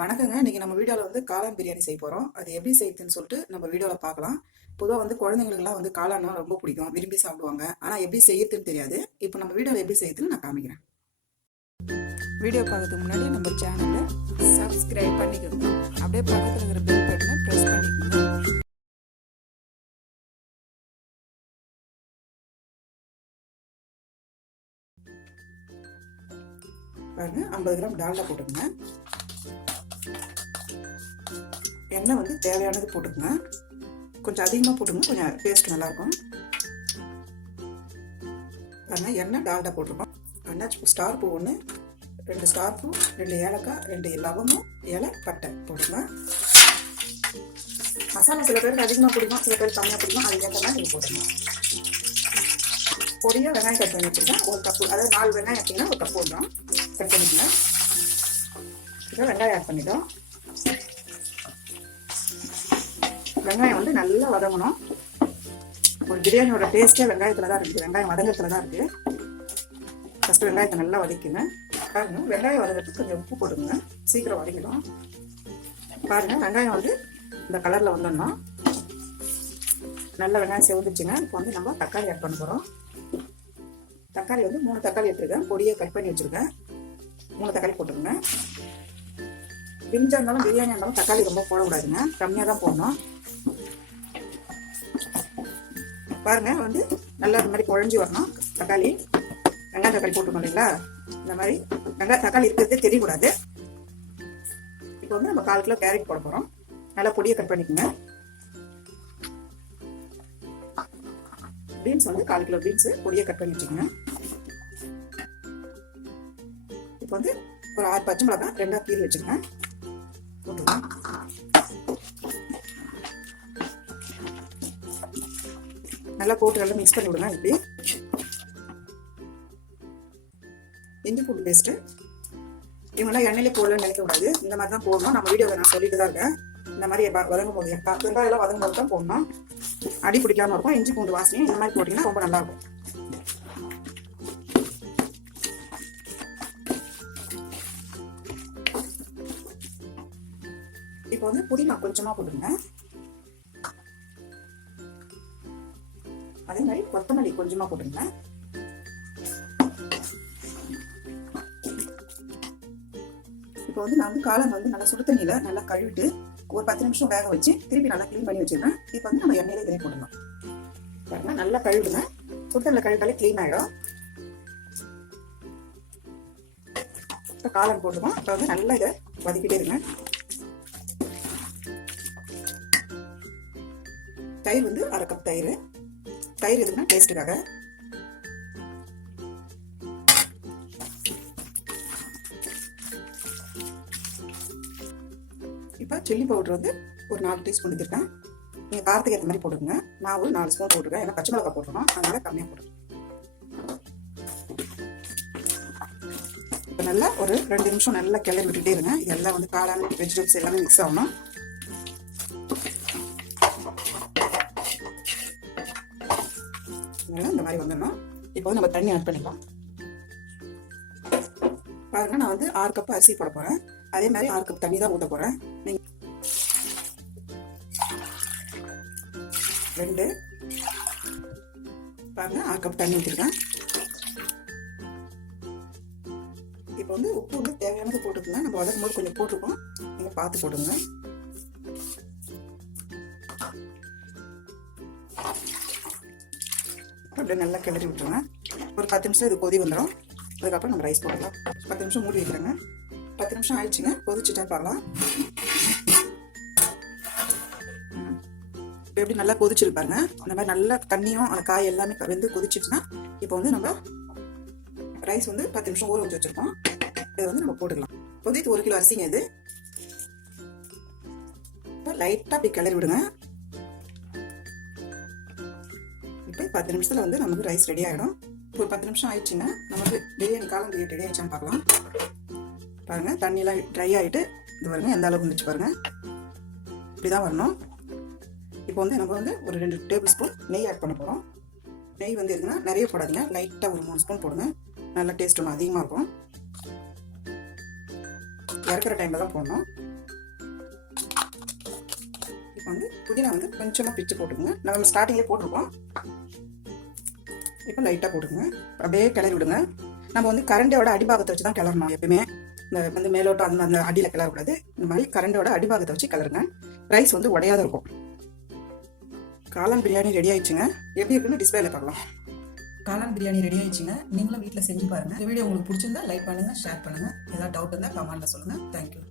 வணக்கங்க. இன்னைக்கு நம்ம வீடியோவில் வந்து காளான் பிரியாணி செய்ய போகிறோம். அது எப்படி செய்யுதுன்னு சொல்லிட்டு நம்ம வீடியோவில் பார்க்கலாம். பொதுவாக வந்து குழந்தைங்களுக்குலாம் வந்து காளான்னா ரொம்ப பிடிக்கும், விரும்பி சாப்பிடுவாங்க. ஆனால் எப்படி செய்யறதுன்னு தெரியாது. இப்போ நம்ம வீடியோவில் எப்படி செய்யுதுன்னு நான் காமிக்கிறேன். வீடியோ பார்க்கறதுக்கு முன்னாடி நம்ம சேனலை சப்ஸ்கிரைப் பண்ணிக்கோங்க. அப்படியே பக்கத்தில் இருக்கிற பெல் பட்டனை ப்ரெஸ் பண்ணிக்கோங்க. பாருங்க, 50 கிராம் டால்டா போட்டுக்கோங்க. எண்ணெய் வந்து தேவையானது போட்டுக்கோங்க. கொஞ்சம் அதிகமாக போட்டுக்கோங்க, கொஞ்சம் டேஸ்ட் நல்லாயிருக்கும். பாருங்க, எண்ணெய் டால்டா போட்டிருக்கோம். அன்னாச்சி ஸ்டார் பூ 1, 2 ஸ்டார் பூ, 2 ஏலக்காய், 2 லவங்கம், இலை, பட்டை போட்டுக்கோங்க. மசாலா சில பேருக்கு அதிகமாக பிடிக்கும், சில பேருக்கு கம்மியாக பிடிக்கும். அதுக்கேற்ற மாதிரி நீங்கள் போட்டுக்கோங்க. பொடியாக வெங்காயம் கட் பண்ணி வச்சுருக்கேன், 1 கப்பு. அதாவது 4 வெங்காயம் அப்படின்னா 1 கப்பு தான் கட் பண்ணிக்கோங்க. இப்போ வெங்காயம் ஆட் பண்ணிட்டோம். வெங்காயம் வந்து நல்லா வதங்கணும். ஒரு பிரியாணியோட டேஸ்ட்டே வெங்காயத்தில் தான் இருக்குது, வெங்காயம் வதங்கத்தில் தான் இருக்குது. ஃபஸ்ட்டு வெங்காயத்தை நல்லா வதக்குங்க. பாருங்க, வெங்காயம் வதங்கிறதுக்கு கொஞ்சம் உப்பு போடுங்க, சீக்கிரம் வதங்கிடும். பாருங்கள், வெங்காயம் வந்து இந்த கலரில் வந்துடணும். நல்ல வெங்காயம் செவந்துச்சுங்க. இப்போ வந்து நம்ம தக்காளி ஆட் பண்ண போகிறோம். தக்காளி வந்து 3 தக்காளி எடுத்துருக்கேன், பொடியை கட் பண்ணி வச்சுருக்கேன். 3 தக்காளி போட்டுருங்க. பிரிஞ்சா இருந்தாலும் பிரியாணி இருந்தாலும் தக்காளி ரொம்ப போடக்கூடாதுங்க, கம்மியாக தான் போடணும். பாருங்க, வந்து நல்லா இந்த மாதிரி குழஞ்சி வரணும் தக்காளி. வெங்காயம் தக்காளி போட்டுக்கணும் இல்லைங்களா, இந்த மாதிரி வெங்காயம் தக்காளி இருக்கிறதே தெரியக்கூடாது. இப்போ வந்து நம்ம 1/4 கிலோ கேரட் போட போகிறோம். நல்லா பொடியை கட் பண்ணிக்கோங்க. பீன்ஸ் வந்து 1/4 கிலோ பீன்ஸு பொடியை கட் பண்ணி வச்சுக்கோங்க. இப்போ வந்து ஒரு 6 பச்சை மிளகாய் 2 கீறி வச்சுக்கோங்க, போட்டுருங்க. நல்லா போட்டு நல்லா மிக்ஸ் பண்ணி விடுங்க. இப்படி இஞ்சி பூண்டு பேஸ்ட்டு இவங்கெல்லாம் எண்ணெயிலே போடலன்னு நினைக்கக்கூடாது, இந்த மாதிரி தான் போடணும். நம்ம வீடியோவில் நான் சொல்லிட்டு தான் இருக்கேன். இந்த மாதிரி வதங்கும் போது வெங்காயம் வதங்கும் போது தான் போடணும், அடி பிடிக்காம இருக்கும். இஞ்சி பூண்டு வாசனையும் இந்த மாதிரி போட்டிங்கன்னா ரொம்ப நல்லா இருக்கும். இப்போ வந்து புதினா கொஞ்சமாக போட்டுருங்க. அதே மாதிரி கொத்தமல்லி கொஞ்சமாக போட்டுருங்க. இப்போ வந்து நான் வந்து காளான் வந்து நல்லா சுடு தண்ணியில் நல்லா கழுவிட்டு ஒரு 10 நிமிஷம் வேக வச்சு திருப்பி நல்லா க்ளீன் பண்ணி வச்சுருக்கேன். இப்போ வந்து நம்ம எண்ணெயிலே இதே போடலாம். பாருங்க, நல்லா கழுவிடுங்க. சுடு தண்ணியில் கழுவிட்டாலே க்ளீன் ஆகிடும். இப்போ காளான் போட்டுருக்கோம். இப்போ வந்து நல்லா இதை வதக்கிட்டே இருங்க. தயிர் வந்து 1/2 கப் தயிர். தயிர் எதுக்குன்னா டேஸ்ட்டுக்காக. இப்போ சில்லி பவுடர் வந்து ஒரு 4 டீஸ்பூன் எடுத்துருக்கேன். நீங்கள் காரத்துக்கு ஏற்ற மாதிரி போட்டுக்கோங்க. நான் ஒரு 4 ஸ்பூன் போட்டுருக்கேன், ஏன்னா பச்சை மிளகாய் போட்டுருக்கோம், அதனால கம்மியாக போட்டுருக்கேன். இப்போ நல்லா ஒரு 2 நிமிஷம் நல்லா கிளறி விட்டுட்டே இருங்க. இதெல்லாம் வந்து காளான் வெஜிடபிள்ஸ் எல்லாமே மிக்ஸ் ஆகணும். இந்த மாதிரி வந்துடணும். இப்போ வந்து நம்ம தண்ணி ஆட் பண்ணிக்கலாம். பாருங்க, நான் வந்து 6 கப் அரிசி போட போறேன். அதே மாதிரி 6 கப் தண்ணி தான் ஊற்ற போறேன். நீங்க 2 பாருங்க, 6 கப் தண்ணி ஊற்றிருக்கேன். இப்போ வந்து உப்பு வந்து தேவையானது போட்டுக்கோங்க. நம்ம வதக்கும் போது கொஞ்சம் போட்டுருக்கோம், நீங்க பார்த்து போட்டுங்க. அப்படியே நல்லா கிளறி விட்டுருங்க. ஒரு 10 நிமிஷம் இது கொதி வந்துடும். அதுக்கப்புறம் நம்ம ரைஸ் போடலாம். 10 நிமிஷம் மூடி வைக்கிறேங்க. 10 நிமிஷம் ஆயிடுச்சுங்க, கொதிச்சுட்டா பார்க்கலாம். இப்போ எப்படி நல்லா கொதிச்சிருப்பாருங்க. அந்த மாதிரி நல்லா தண்ணியும் அந்த காய் எல்லாமே வெந்து கொதிச்சிச்சுன்னா இப்போ வந்து நம்ம ரைஸ் வந்து 10 நிமிஷம் ஊற வச்சு வச்சுருக்கோம். இதை வந்து நம்ம போட்டுக்கலாம். இப்போ இது 1 கிலோ அரிசிங்க. இது இப்போ லைட்டாக அப்படி கிளறி விடுங்க. இப்போ 10 நிமிஷத்தில் வந்து நமக்கு ரைஸ் ரெடி ஆகிடும். ஒரு 10 நிமிஷம் ஆயிடுச்சுங்க, நமக்கு பிரியாணி காளான் பிரியாணி ரெடி ஆயிடுச்சான்னு பார்க்கலாம். பாருங்கள், தண்ணியெல்லாம் ட்ரை ஆகிட்டு இது பாருங்கள் எந்த அளவுக்கு வந்துச்சு பாருங்கள். இப்படி தான் வரணும். இப்போ வந்து நம்ம வந்து ஒரு 2 டேபிள் ஸ்பூன் நெய் ஆட் பண்ண போகிறோம். நெய் வந்து எதுனா நிறைய போடாதீங்க, லைட்டாக ஒரு 3 ஸ்பூன் போடுங்க. நல்லா டேஸ்ட் ஒன்று அதிகமாக இருக்கும். இறக்குற டைமில் தான் போடணும். வந்து புதினா வந்து கொஞ்சமாக பிச்சு போட்டுக்கோங்க. நம்ம ஸ்டார்டிங்லேயே போட்டிருக்கோம். இப்போ லைட்டாக போட்டுக்கோங்க. அப்படியே கிளறி விடுங்க. நம்ம வந்து கரண்டியோட அடிபாகத்தை வச்சு தான் கிளறணும் எப்பயுமே. இந்த வந்து மேலோட்டம் அந்த அடியில் கிளறக்கூடாது. இந்த மாதிரி கரண்டியோட அடிபாகத்தை வச்சு கிளறுங்க. ரைஸ் வந்து உடையாத இருக்கும். காளான் பிரியாணி ரெடி ஆயிடுச்சுங்க. எப்படி இருக்குன்னு டிஸ்பிளேல பார்க்கலாம். காளான் பிரியாணி ரெடி ஆயிடுச்சுங்க. நீங்களும் வீட்டில் செஞ்சு பாருங்க. இந்த வீடியோ உங்களுக்கு பிடிச்சிருந்தா லைக் பண்ணுங்க, ஷேர் பண்ணுங்க. ஏதாவது டவுட் இருந்தால் கமெண்ட்ல சொல்லுங்க. தேங்க்யூ.